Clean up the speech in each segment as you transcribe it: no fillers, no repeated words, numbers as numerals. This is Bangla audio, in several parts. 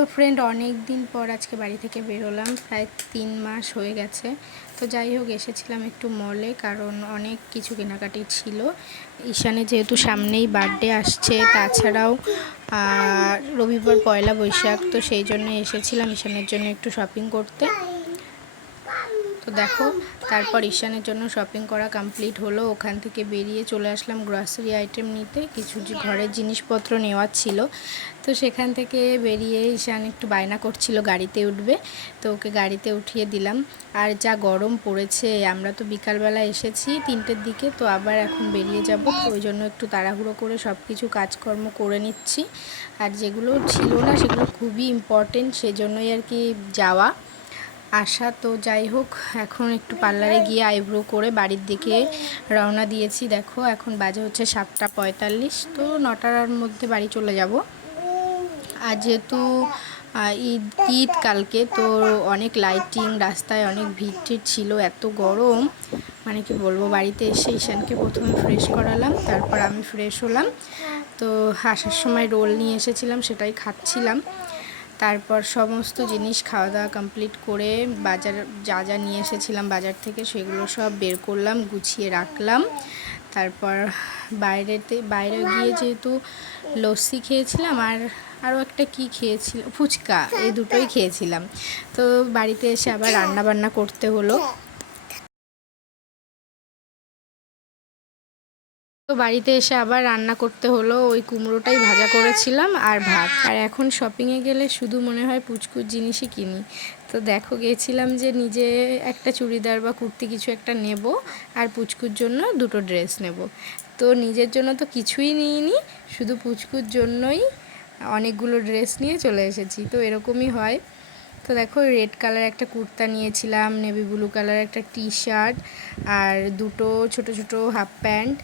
তো ফ্রেন্ড অনেক দিন পর আজকে বাড়ি থেকে বেরোলাম, প্রায় 3 মাস হয়ে গেছে। তো যাই হোক, এসেছিলাম একটু মলে, কারণ অনেক কিছু কেনাকাটি ছিল। ঈশানের যেহেতু সামনেই বার্থডে আসছে, তাছাড়াও রবিবার পয়লা বৈশাখ, তো সেই জন্য এসেছিলাম ঈশানের জন্য একটু শপিং করতে। তো দেখো, তারপর ঈশানের জন্য শপিং করা কমপ্লিট হলো। ওখান থেকে বেরিয়ে চলে আসলাম গ্রসারি আইটেম নিতে, কিছু ঘরের জিনিসপত্র নেওয়ার ছিল। তো সেখান থেকে বেরিয়ে ঈশান একটু বায়না করছিল গাড়িতে উঠবে, তো ওকে গাড়িতে উঠিয়ে দিলাম। আর যা গরম পড়েছে, আমরা তো বিকালবেলা এসেছি 3টের দিকে, তো আবার এখন বেরিয়ে যাব। তো ওই জন্য একটু তাড়াহুড়ো করে সব কিছু কাজকর্ম করে নিচ্ছি। আর যেগুলো ছিল না সেগুলো খুবই ইম্পর্টেন্ট, সেজন্যই আর কি যাওয়া আসা। তো যাই হোক, এখন একটু পার্লারে গিয়ে আইব্রো করে বাড়ির দিকে রওনা দিয়েছি। দেখো এখন বাজে হচ্ছে 7টা 45, তো 9টার মধ্যে বাড়ি চলে যাব। আর যেহেতু ঈদ কালকে, তো অনেক লাইটিং, রাস্তায় অনেক ভিড় ছিল, এত গরম মানে কি বলবো। বাড়িতে এসে ঈশানকে প্রথমে ফ্রেশ করালাম, তারপর আমি ফ্রেশ হলাম। তো আসার সময় রোল নিয়ে এসেছিলাম, সেটাই খাচ্ছিলাম। তারপর সমস্ত জিনিস খাওয়া দাওয়া কমপ্লিট করে বাজার যা যা নিয়ে এসেছিলাম বাজার থেকে, সেগুলো সব বের করলাম, গুছিয়ে রাখলাম। তারপর বাইরে গিয়ে যেহেতু লস্যি খেয়েছিলাম, আর আরও একটা কি খেয়েছিল, ফুচকা, এই দুটোই খেয়েছিলাম। তো বাড়িতে এসে আবার রান্না বান্না করতে হলো। তো বাড়িতে এসে আবার রান্না করতে হলো, ওই কুমড়োটাই ভাজা করেছিলাম আর ভাত। আর এখন শপিংয়ে গেলে শুধু মনে হয় পুচকুর জিনিসই কিনি। তো দেখো, গেছিলাম যে নিজে একটা চুড়িদার বা কুর্তি কিছু একটা নেব, আর পুচকুর জন্য 2টো ড্রেস নেব। তো নিজের জন্য তো কিছুই নিইনি, শুধু পুচকুর জন্যই অনেকগুলো ড্রেস নিয়ে চলে এসেছি। তো এরকমই হয়। তো দেখো, রেড কালার একটা কুর্তা নিয়েছিলাম, নেভি ব্লু কালার একটা টি শার্ট, আর 2টো ছোট ছোট হাফ প্যান্ট,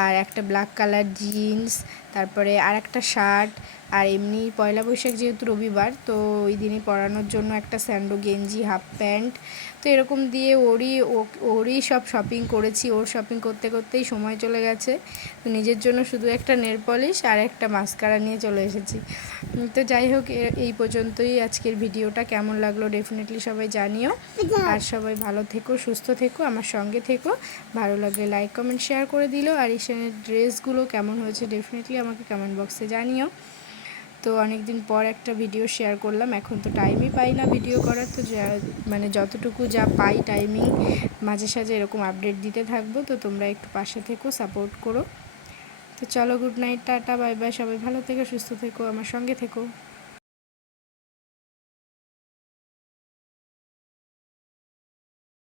আর একটা ব্ল্যাক কালার জিন্স, তারপরে আর একটা শার্ট। আর এমনি পয়লা বৈশাখ যেহেতু রবিবার, তো ওই দিনই পরানোর জন্য একটা স্যান্ডো গেঞ্জি, হাফ প্যান্ট। তো এরকম দিয়ে ওরই সব শপিং করেছি। ওর শপিং করতে করতেই সময় চলে গেছে। তো নিজের জন্য শুধু একটা নেল পলিশ আর একটা মাস্কারা নিয়ে চলে এসেছি। তো যাই হোক, এই পর্যন্তই আজকের ভিডিওটা। কেমন লাগলো ডেফিনেটলি সবাই জানিও। আর সবাই ভালো থেকো, সুস্থ থেকো, আমার সঙ্গে থেকো। ভালো লাগলে লাইক কমেন্ট শেয়ার করে দিলো। আর ঈশানের ড্রেসগুলো কেমন হয়েছে ডেফিনেটলি আমাকে কমেন্ট বক্সে জানিও। তো অনেক দিন পর একটা ভিডিও শেয়ার করলাম, এখন তো টাইমই পাই না ভিডিও করার। তো মানে যতটুকু যা পাই টাইমিং, মাঝে সাঝে এরকম আপডেট দিতে থাকবো। তো তোমরা একটু পাশে থেকো, সাপোর্ট করো। তো চলো, good night, tata, bye bye. সবাই ভালো থেকো, সুস্থ থেকো, আমার সঙ্গে থেকো।